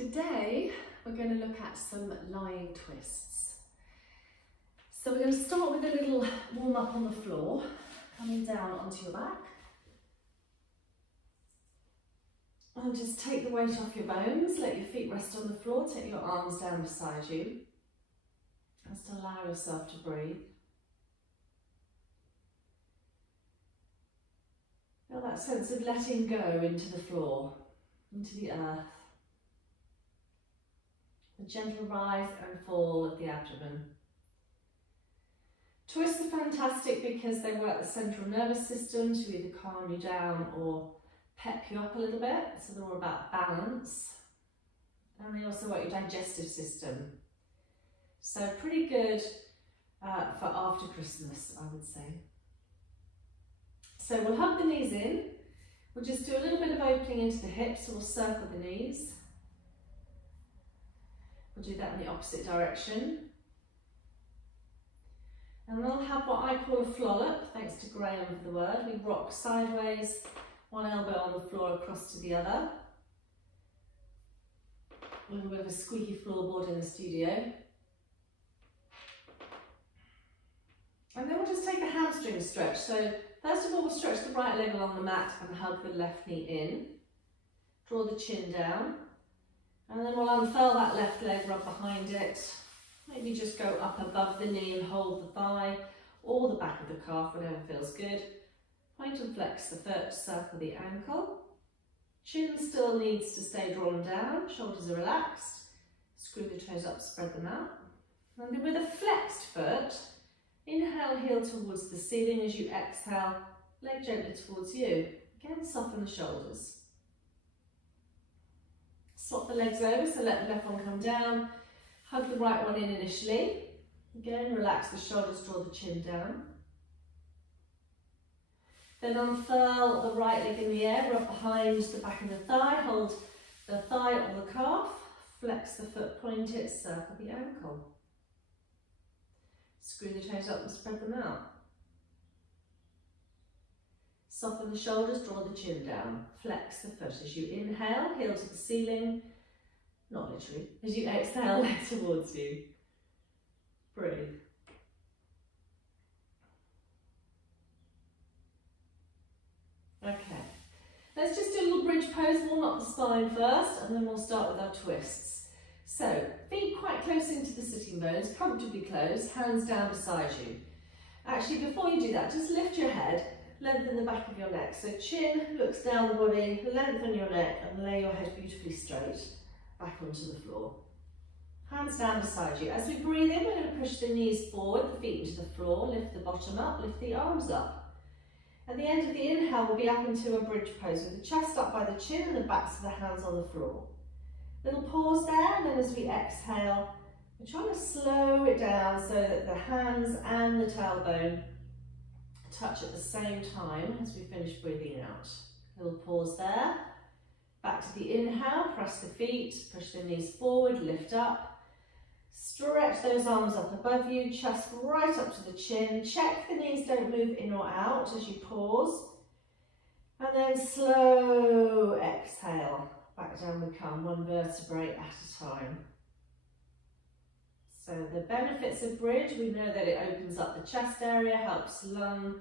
Today we're going to look at some lying twists. So we're going to start with a little warm up on the floor, coming down onto your back. And just take the weight off your bones, let your feet rest on the floor, take your arms down beside you. Just allow yourself to breathe. Feel that sense of letting go into the floor, into the earth. The gentle rise and fall of the abdomen. Twists are fantastic because they work the central nervous system to either calm you down or pep you up a little bit, so they're all about balance. And they also work your digestive system. So pretty good for after Christmas, I would say. So we'll hug the knees in. We'll just do a little bit of opening into the hips, so we'll circle the knees. We'll do that in the opposite direction. And we'll have what I call a flollop, thanks to Graham for the word. We rock sideways, one elbow on the floor across to the other. A little bit of a squeaky floorboard in the studio. And then we'll just take a hamstring stretch. So first of all, we'll stretch the right leg along the mat and hug the left knee in. Draw the chin down. And then we'll unfurl that left leg, rub behind it. Maybe just go up above the knee and hold the thigh or the back of the calf, whatever feels good. Point and flex the foot, circle the ankle. Chin still needs to stay drawn down, shoulders are relaxed. Screw the toes up, spread them out. And then with a flexed foot, inhale, heel towards the ceiling. As you exhale, leg gently towards you. Again, soften the shoulders. Swap the legs over, so let the left one come down. Hug the right one in initially. Again, relax the shoulders, draw the chin down. Then unfurl the right leg in the air, rub behind the back of the thigh, hold the thigh or the calf, flex the foot, point it, circle the ankle. Screw the toes up and spread them out. Soften the shoulders, draw the chin down. Flex the foot as you inhale, heel to the ceiling. Not literally. As you exhale, leg towards you. Breathe. Okay. Let's just do a little bridge pose, warm up the spine first, and then we'll start with our twists. So, feet quite close into the sitting bones, comfortably closed, hands down beside you. Actually, before you do that, just lift your head, lengthen the back of your neck. So chin looks down the body, lengthen your neck and lay your head beautifully straight back onto the floor. Hands down beside you. As we breathe in, we're going to push the knees forward, the feet into the floor, lift the bottom up, lift the arms up. At the end of the inhale, we'll be up into a bridge pose with the chest up by the chin and the backs of the hands on the floor. Little pause there, and then as we exhale, we're trying to slow it down so that the hands and the tailbone touch at the same time as we finish breathing out. Little pause there. Back to the inhale, press the feet, push the knees forward, lift up. Stretch those arms up above you, chest right up to the chin. Check the knees don't move in or out as you pause. And then slow exhale. Back down we come, one vertebrae at a time. So the benefits of bridge, we know that it opens up the chest area, helps lung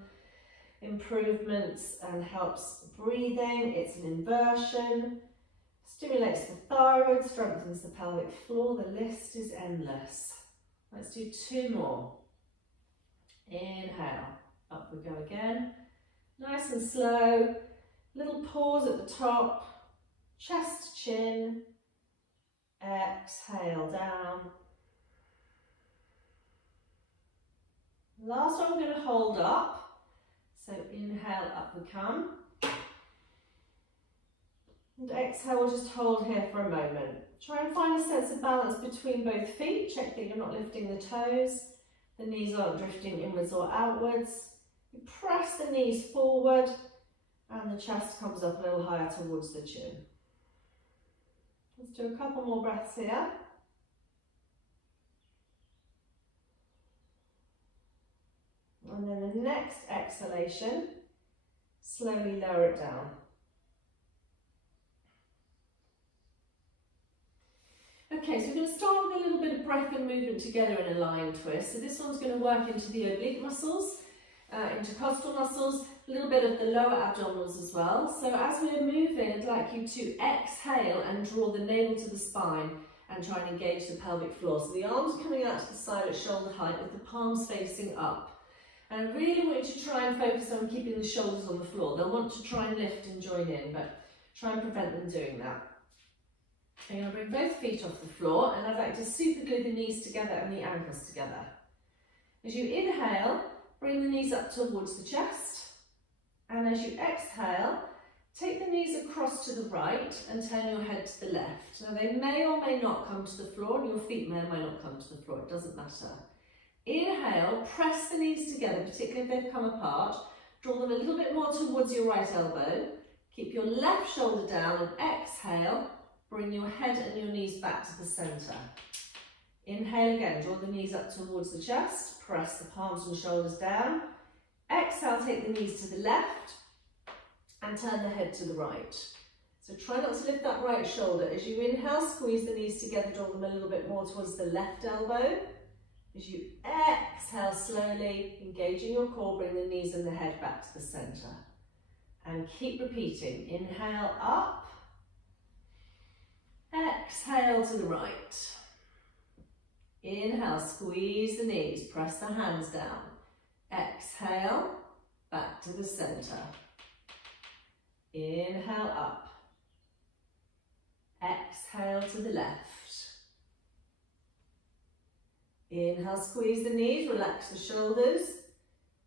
improvements and helps breathing. It's an inversion, stimulates the thyroid, strengthens the pelvic floor. The list is endless. Let's do two more. Inhale, up we go again. Nice and slow, little pause at the top. Chest, chin, exhale down. Last one we're going to hold up. So inhale, up we come. And exhale, we'll just hold here for a moment. Try and find a sense of balance between both feet. Check that you're not lifting the toes. The knees aren't drifting inwards or outwards. You press the knees forward and the chest comes up a little higher towards the chin. Let's do a couple more breaths here. And then the next exhalation, slowly lower it down. Okay, so we're going to start with a little bit of breath and movement together in a lying twist. So this one's going to work into the oblique muscles, intercostal muscles, a little bit of the lower abdominals as well. So as we're moving, I'd like you to exhale and draw the navel to the spine and try and engage the pelvic floor. So the arms are coming out to the side at shoulder height with the palms facing up. And I really want you to try and focus on keeping the shoulders on the floor. They'll want to try and lift and join in, but try and prevent them doing that. I'm going to bring both feet off the floor, and I'd like to super glue the knees together and the ankles together. As you inhale, bring the knees up towards the chest, and as you exhale, take the knees across to the right and turn your head to the left. Now they may or may not come to the floor, and your feet may or may not come to the floor, it doesn't matter. Inhale, press the knees together, particularly if they've come apart. Draw them a little bit more towards your right elbow. Keep your left shoulder down and exhale. Bring your head and your knees back to the centre. Inhale again, draw the knees up towards the chest, press the palms and shoulders down. Exhale, take the knees to the left and turn the head to the right. So try not to lift that right shoulder. As you inhale, squeeze the knees together, draw them a little bit more towards the left elbow. As you exhale slowly, engaging your core, bring the knees and the head back to the centre. And keep repeating. Inhale up. Exhale to the right. Inhale, squeeze the knees, press the hands down. Exhale, back to the centre. Inhale up. Exhale to the left. Inhale, squeeze the knees, relax the shoulders.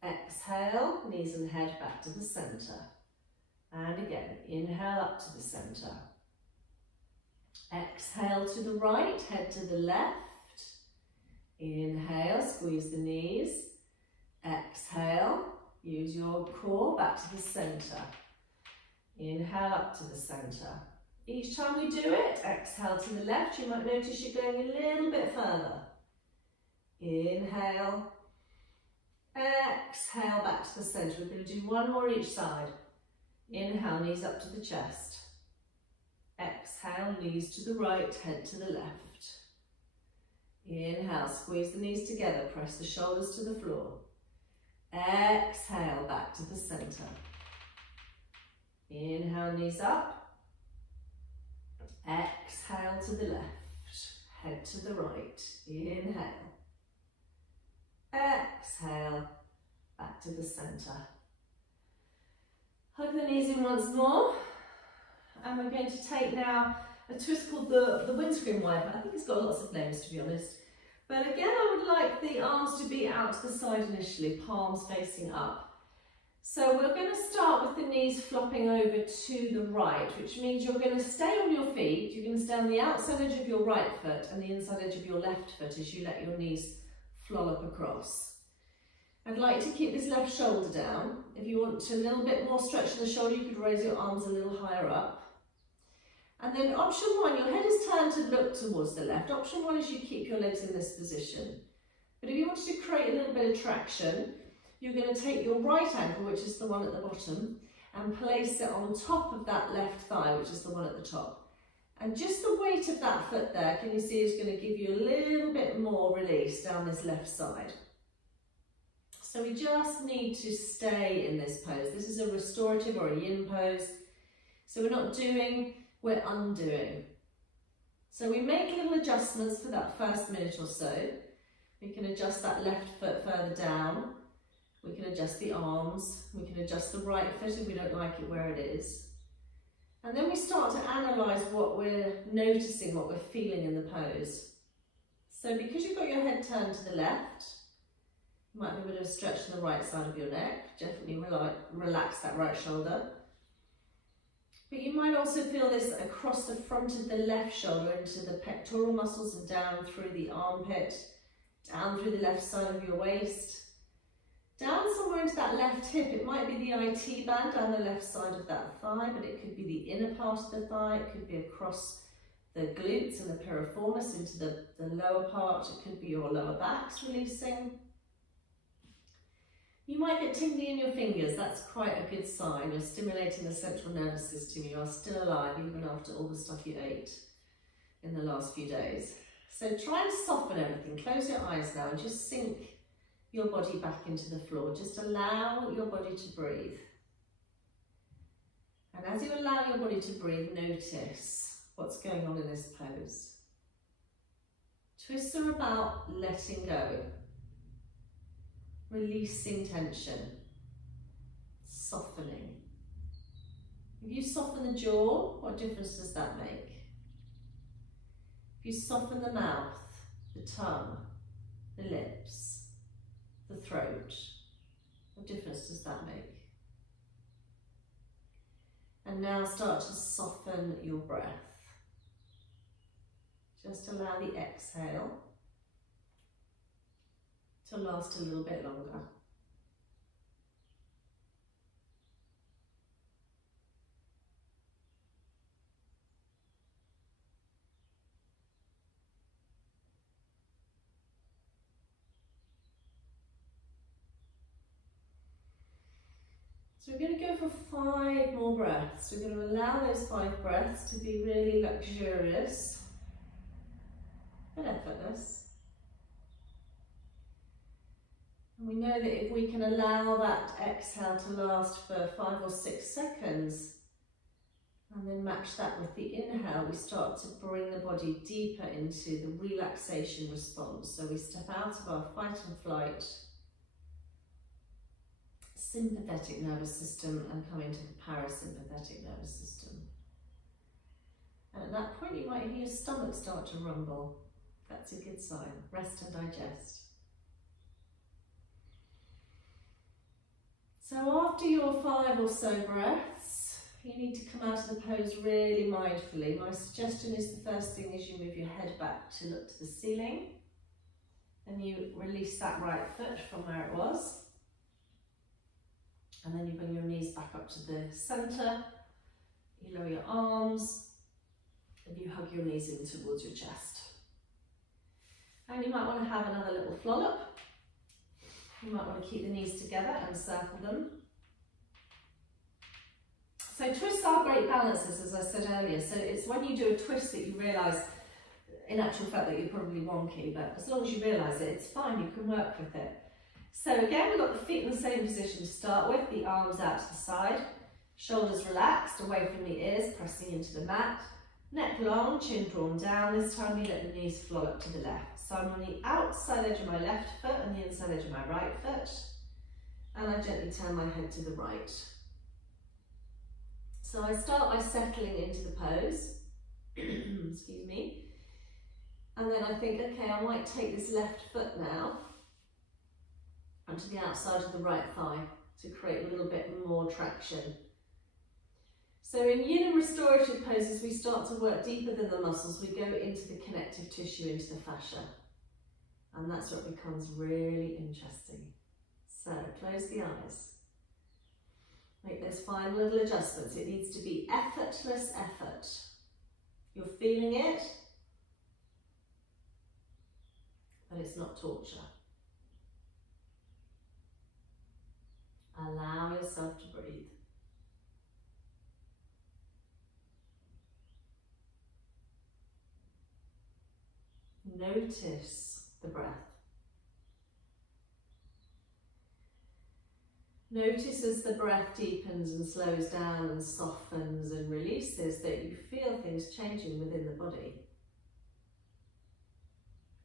Exhale, knees and head back to the centre. And again, inhale up to the centre. Exhale to the right, head to the left. Inhale, squeeze the knees. Exhale, use your core back to the centre. Inhale up to the centre. Each time we do it, exhale to the left. You might notice you're going a little bit further. Inhale. Exhale back to the centre. We're going to do one more each side. Inhale, knees up to the chest. Exhale, knees to the right, head to the left. Inhale, squeeze the knees together, press the shoulders to the floor. Exhale, back to the centre. Inhale, knees up. Exhale to the left, head to the right. Inhale. Exhale, back to the centre. Hug the knees in once more. And we're going to take now a twist called the windscreen wiper. I think it's got lots of names, to be honest. But again, I would like the arms to be out to the side initially, palms facing up. So we're going to start with the knees flopping over to the right, which means you're going to stay on your feet. You're going to stay on the outside edge of your right foot and the inside edge of your left foot as you let your knees flollop across. I'd like to keep this left shoulder down. If you want to a little bit more stretch in the shoulder, you could raise your arms a little higher up. And then option one, your head is turned to look towards the left. Option one is you keep your legs in this position. But if you wanted to create a little bit of traction, you're going to take your right ankle, which is the one at the bottom, and place it on top of that left thigh, which is the one at the top. And just the weight of that foot there, can you see, is going to give you a little bit more release down this left side. So we just need to stay in this pose. This is a restorative or a yin pose. So we're not doing, we're undoing. So we make little adjustments for that first minute or so. We can adjust that left foot further down. We can adjust the arms. We can adjust the right foot if we don't like it where it is. And then we start to analyse what we're noticing, what we're feeling in the pose. So because you've got your head turned to the left, you might be a bit of a stretch on the right side of your neck. Definitely relax that right shoulder. But you might also feel this across the front of the left shoulder into the pectoral muscles and down through the armpit, down through the left side of your waist, down somewhere into that left hip. It might be the IT band down the left side of that thigh, but it could be the inner part of the thigh. It could be across the glutes and the piriformis into the lower part. It could be your lower backs releasing. You might get tingling in your fingers. That's quite a good sign. You're stimulating the central nervous system. You are still alive even after all the stuff you ate. in the last few days. So try and soften everything. Close your eyes now and just sink your body back into the floor. Just allow your body to breathe. And as you allow your body to breathe, notice what's going on in this pose. Twists are about letting go, releasing tension, softening. If you soften the jaw, what difference does that make? If you soften the mouth, the tongue, the lips, the throat, what difference does that make? And now start to soften your breath. Just allow the exhale to last a little bit longer. So we're going to go for 5 more breaths. We're going to allow those 5 breaths to be really luxurious but effortless. And we know that if we can allow that exhale to last for 5 or 6 seconds and then match that with the inhale, we start to bring the body deeper into the relaxation response. So we step out of our fight and flight sympathetic nervous system and come into the parasympathetic nervous system. And at that point you might hear your stomach start to rumble. That's a good sign. Rest and digest. So after your 5 or so breaths, you need to come out of the pose really mindfully. My suggestion is the first thing is you move your head back to look to the ceiling. Then you release that right foot from where it was. And then you bring your knees back up to the centre, you lower your arms, and you hug your knees in towards your chest. And you might want to have another little flollop. You might want to keep the knees together and circle them. So twists are great balances, as I said earlier. So it's when you do a twist that you realise, in actual fact, that you're probably wonky, but as long as you realise it, it's fine, you can work with it. So again, we've got the feet in the same position to start with, the arms out to the side, shoulders relaxed away from the ears, pressing into the mat, neck long, chin drawn down. This time we let the knees flow up to the left. So I'm on the outside edge of my left foot and the inside edge of my right foot, and I gently turn my head to the right. So I start by settling into the pose, excuse me, and then I think, okay, I might take this left foot now onto the outside of the right thigh to create a little bit more traction. So in yin and restorative poses, we start to work deeper than the muscles. We go into the connective tissue, into the fascia. And that's what becomes really interesting. So close the eyes. Make those final little adjustments. It needs to be effortless effort. You're feeling it, but it's not torture. Allow yourself to breathe. Notice the breath. Notice as the breath deepens and slows down and softens and releases that you feel things changing within the body.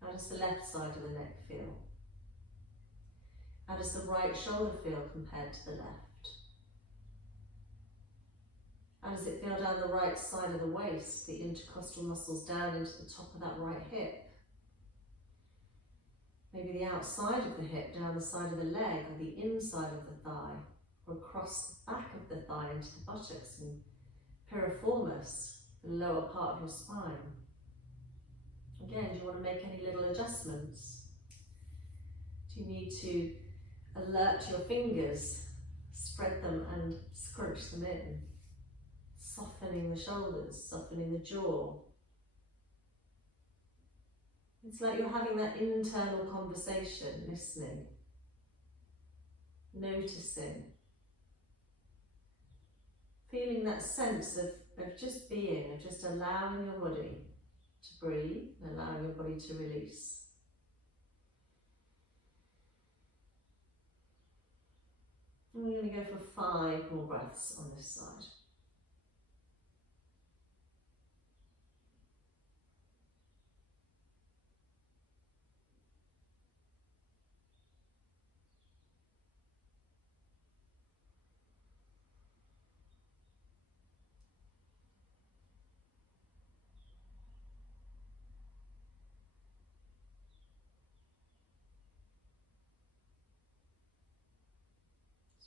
How does the left side of the neck feel? How does the right shoulder feel compared to the left? How does it feel down the right side of the waist, the intercostal muscles down into the top of that right hip? Maybe the outside of the hip, down the side of the leg, or the inside of the thigh, or across the back of the thigh into the buttocks and piriformis, the lower part of your spine. Again, do you want to make any little adjustments? Do you need to alert your fingers, spread them and scrunch them in, softening the shoulders, softening the jaw? It's like you're having that internal conversation, listening, noticing, feeling that sense of just being, of just allowing your body to breathe and allowing your body to release. And we're going to go for 5 more breaths on this side.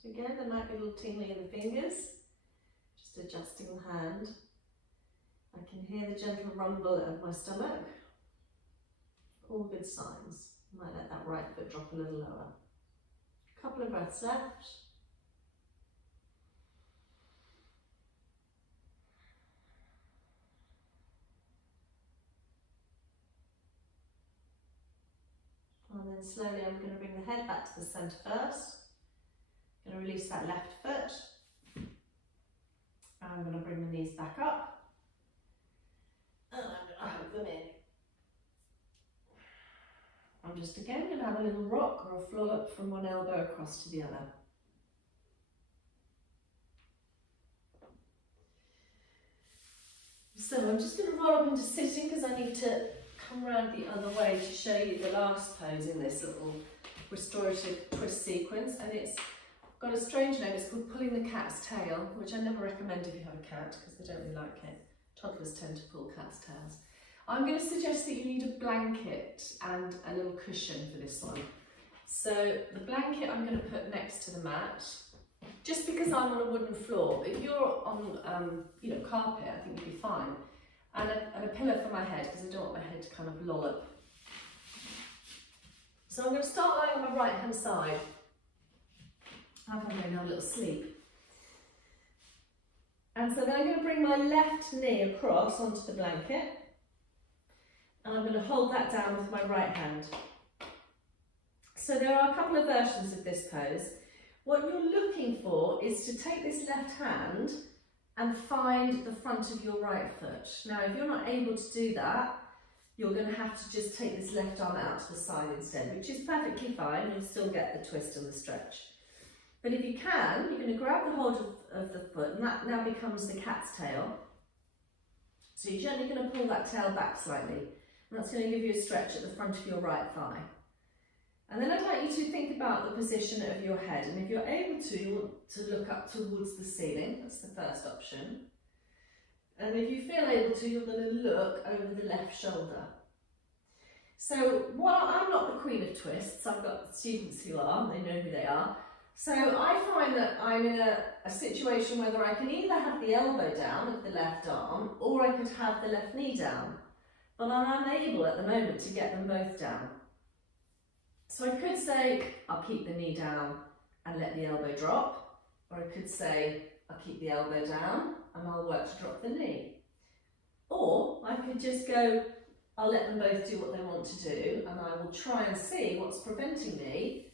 So again, there might be a little tingling in the fingers, just adjusting the hand. I can hear the gentle rumble of my stomach. All good signs. I might let that right foot drop a little lower. A couple of breaths left. And then slowly I'm going to bring the head back to the centre first. I'm going to release that left foot. And I'm going to bring the knees back up. And I'm going to hug them in. I'm just again going to have a little rock or a floll up from one elbow across to the other. So I'm just going to roll up into sitting because I need to come around the other way to show you the last pose in this little restorative twist sequence, and it's got a strange name. It's called pulling the cat's tail, which I never recommend if you have a cat because they don't really like it. Toddlers tend to pull cat's tails. I'm going to suggest that you need a blanket and a little cushion for this one. So the blanket I'm going to put next to the mat, just because I'm on a wooden floor. If you're on carpet, I think you'll be fine. And a pillow for my head, because I don't want my head to kind of lollop. So I'm going to start lying on my right hand side. I'm going to have a little sleep. And so then I'm going to bring my left knee across onto the blanket. And I'm going to hold that down with my right hand. So there are a couple of versions of this pose. What you're looking for is to take this left hand and find the front of your right foot. Now, if you're not able to do that, you're going to have to just take this left arm out to the side instead, which is perfectly fine. You'll still get the twist and the stretch. But if you can, you're going to grab the hold of the foot, and that now becomes the cat's tail. So you're gently going to pull that tail back slightly, and that's going to give you a stretch at the front of your right thigh. And then I'd like you to think about the position of your head, and if you're able to, you want to look up towards the ceiling. That's the first option. And if you feel able to, you're going to look over the left shoulder. So I'm not the queen of twists. I've got students who are, they know who they are. So I find that I'm in a situation whether I can either have the elbow down with the left arm, or I could have the left knee down. But I'm unable at the moment to get them both down. So I could say, I'll keep the knee down and let the elbow drop, or I could say, I'll keep the elbow down and I'll work to drop the knee. Or I could just go, I'll let them both do what they want to do, and I will try and see what's preventing me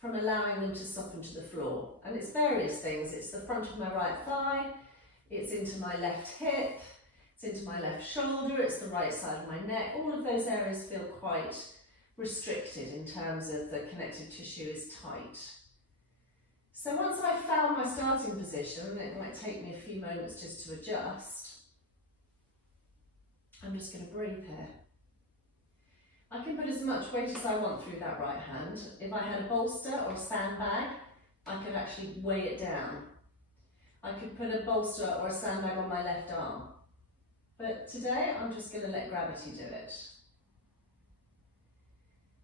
from allowing them to soften to the floor. And it's various things. It's the front of my right thigh, it's into my left hip, it's into my left shoulder, it's the right side of my neck. All of those areas feel quite restricted in terms of the connective tissue is tight. So once I've found my starting position, and it might take me a few moments just to adjust, I'm just going to breathe here. I can put as much weight as I want through that right hand. If I had a bolster or a sandbag, I could actually weigh it down. I could put a bolster or a sandbag on my left arm. But today, I'm just going to let gravity do it.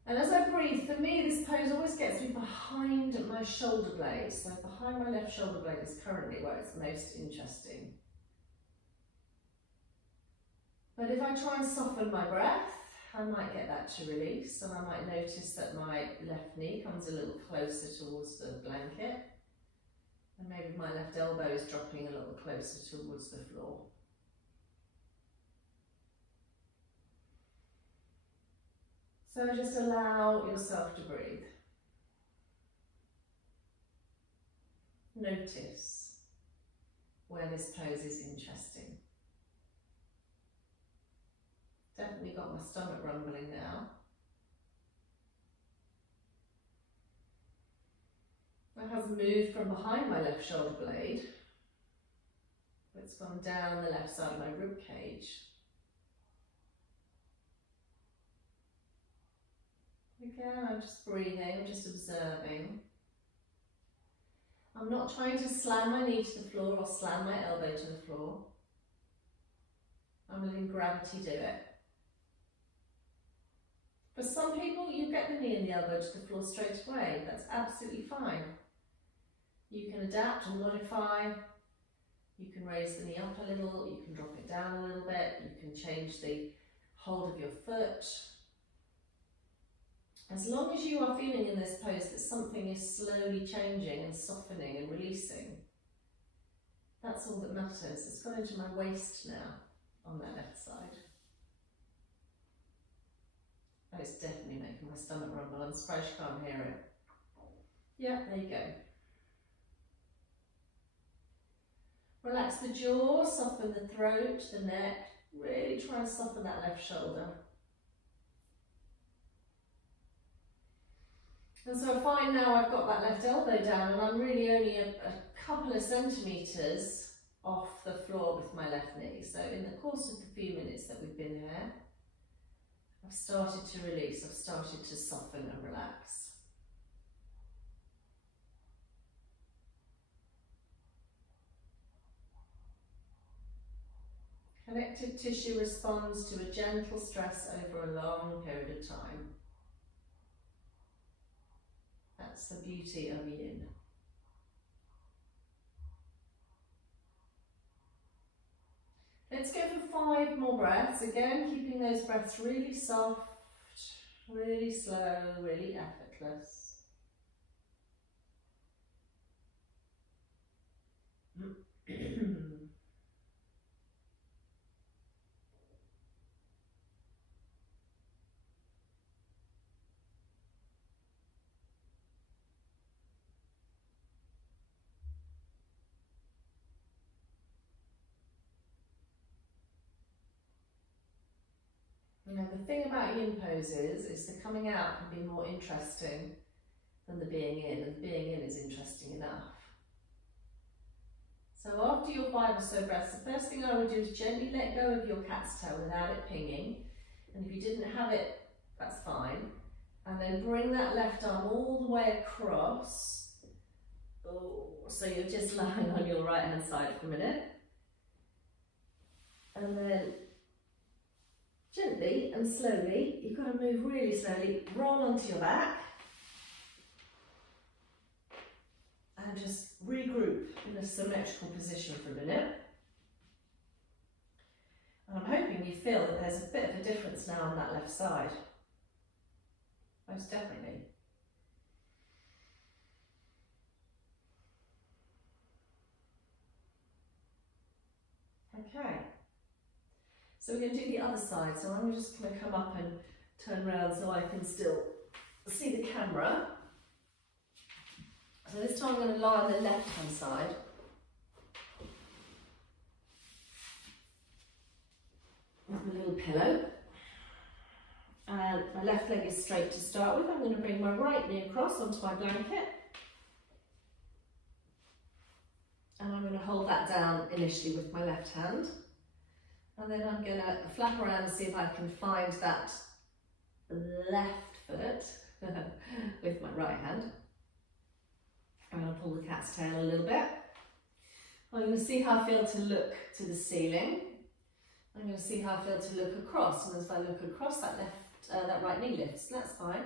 And as I breathe, for me, this pose always gets me behind my shoulder blade. So behind my left shoulder blade is currently where it's most interesting. But if I try and soften my breath, I might get that to release, and I might notice that my left knee comes a little closer towards the blanket, and maybe my left elbow is dropping a little closer towards the floor. So just allow yourself to breathe. Notice where this pose is interesting. Definitely got my stomach rumbling now. That has moved from behind my left shoulder blade. It's gone down the left side of my rib cage. Again, I'm just breathing, I'm just observing. I'm not trying to slam my knee to the floor or slam my elbow to the floor. I'm letting gravity do it. For some people, you get the knee and the elbow to the floor straight away. That's absolutely fine. You can adapt and modify. You can raise the knee up a little, you can drop it down a little bit, you can change the hold of your foot. As long as you are feeling in this pose that something is slowly changing and softening and releasing, that's all that matters. It's gone into my waist now on that left side. Oh, it's definitely making my stomach rumble. I'm surprised you can't hear it. Yeah, there you go. Relax the jaw, soften the throat, the neck. Really try and soften that left shoulder. And so I find now I've got that left elbow down and I'm really only a couple of centimetres off the floor with my left knee. So in the course of the few minutes that we've been here, I've started to release, I've started to soften and relax. Connective tissue responds to a gentle stress over a long period of time. That's the beauty of yin. Let's go for 5 more breaths. Again, keeping those breaths really soft, really slow, really effortless. Now the thing about yin poses is the coming out can be more interesting than the being in, and the being in is interesting enough. So after your 5 or so breaths, the first thing I would do is gently let go of your cat's tail without it pinging. And if you didn't have it, that's fine. And then bring that left arm all the way across. Oh, so you're just lying on your right hand side for a minute. And then gently and slowly, you've got to move really slowly, roll onto your back. And just regroup in a symmetrical position for a minute. And I'm hoping you feel that there's a bit of a difference now on that left side. Most definitely. Okay. So we're going to do the other side. So I'm just going to come up and turn around so I can still see the camera. So this time I'm going to lie on the left hand side. With my little pillow. And my left leg is straight to start with. I'm going to bring my right knee across onto my blanket. And I'm going to hold that down initially with my left hand. And then I'm going to flap around and see if I can find that left foot with my right hand. I'm going to pull the cat's tail a little bit. I'm going to see how I feel to look to the ceiling. I'm going to see how I feel to look across. And as I look across, that right knee lifts. That's fine.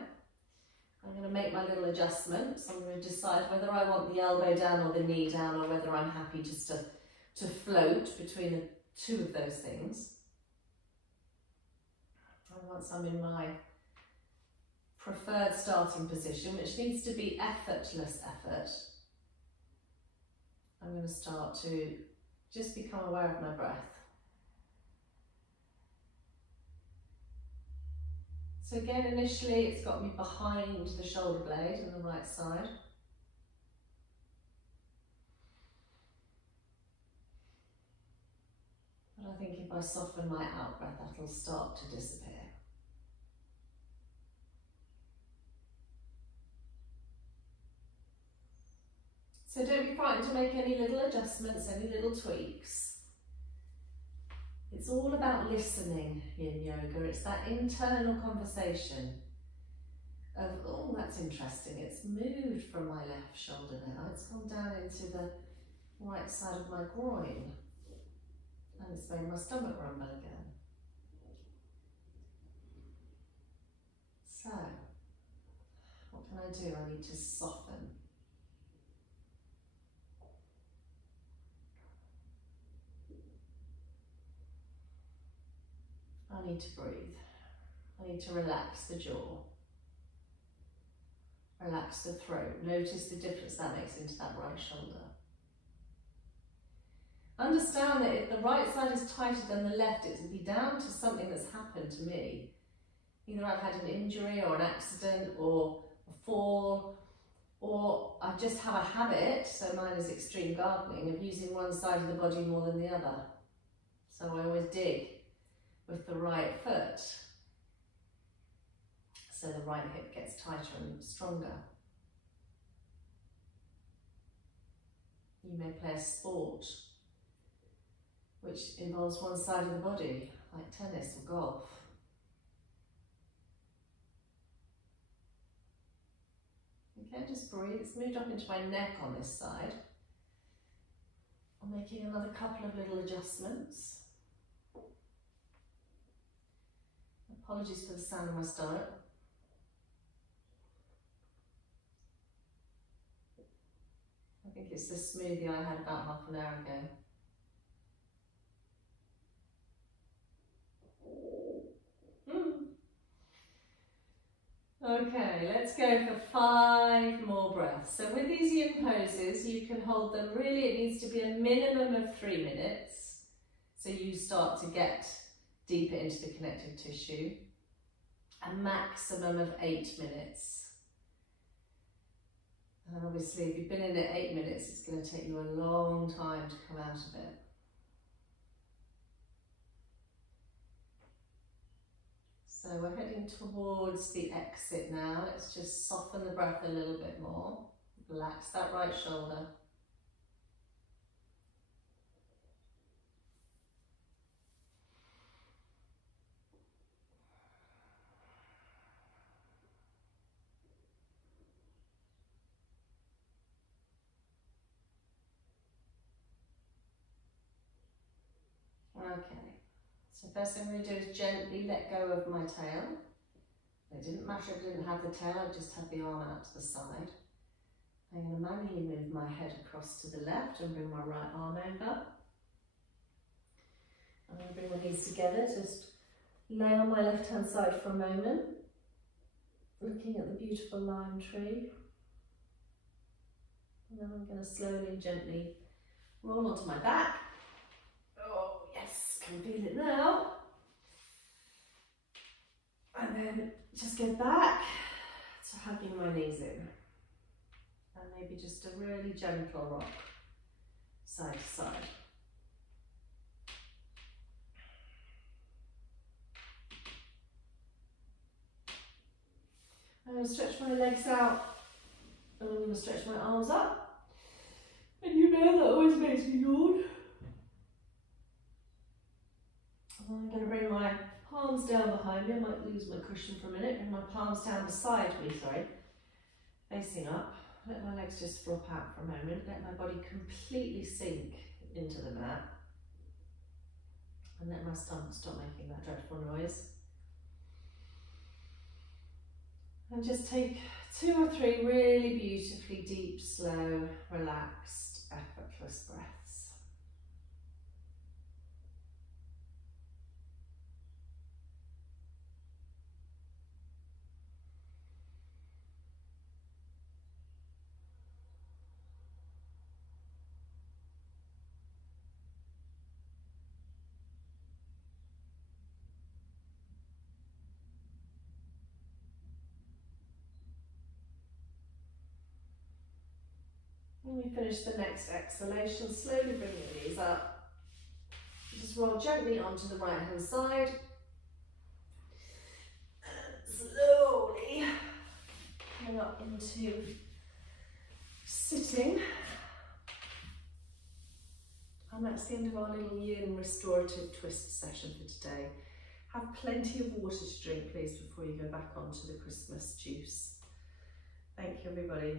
I'm going to make my little adjustments. I'm going to decide whether I want the elbow down or the knee down, or whether I'm happy just to float between the 2 of those things. And once I'm in my preferred starting position, which needs to be effortless effort, I'm going to start to just become aware of my breath. So again, initially it's got me behind the shoulder blade on the right side. But I think if if I soften my out breath, that'll start to disappear. So don't be frightened to make any little adjustments, any little tweaks. It's all about listening in yoga. It's that internal conversation of, oh, that's interesting. It's moved from my left shoulder now. It's gone down into the right side of my groin. And it's made my stomach rumble again. So, what can I do? I need to soften. I need to breathe. I need to relax the jaw. Relax the throat. Notice the difference that makes into that right shoulder. Understand that if the right side is tighter than the left, it will be down to something that's happened to me. Either I've had an injury or an accident or a fall, or I just have a habit, so mine is extreme gardening, of using one side of the body more than the other. So I always dig with the right foot, so the right hip gets tighter and stronger. You may play a sport which involves one side of the body, like tennis or golf. Okay, just breathe. It's moved up into my neck on this side. I'm making another couple of little adjustments. Apologies for the sound of my stomach. I think it's the smoothie I had about half an hour ago. Okay, let's go for 5 more breaths. So with these yin poses, you can hold them, really it needs to be a minimum of 3 minutes. So you start to get deeper into the connective tissue. A maximum of 8 minutes. And obviously if you've been in it 8 minutes, it's going to take you a long time to come out of it. So we're heading towards the exit now. Let's just soften the breath a little bit more. Relax that right shoulder. Okay. So first thing I'm going to do is gently let go of my tail. It didn't matter if I didn't have the tail, I just had the arm out to the side. I'm going to manually move my head across to the left and bring my right arm over. I'm going to bring my knees together, just lay on my left hand side for a moment, looking at the beautiful lime tree. And then I'm going to slowly and gently roll onto my back. Oh yes, can feel it now. And then just go back to hugging my knees in. And maybe just a really gentle rock, side to side. I'm going to stretch my legs out, and I'm going to stretch my arms up. And you know that always makes me yawn. I'm going to bring my palms down behind me. I might lose my cushion for a minute. Bring my palms down beside me, facing up. Let my legs just flop out for a moment. Let my body completely sink into the mat. And let my stomach stop making that dreadful noise. And just take 2 or 3 really beautifully deep, slow, relaxed, effortless breaths. When we finish the next exhalation, slowly bring your knees up. Just just roll gently onto the right hand side. Slowly coming up into sitting. And that's the end of our little yin restorative twist session for today. Have plenty of water to drink, please, before you go back onto the Christmas juice. Thank you, everybody.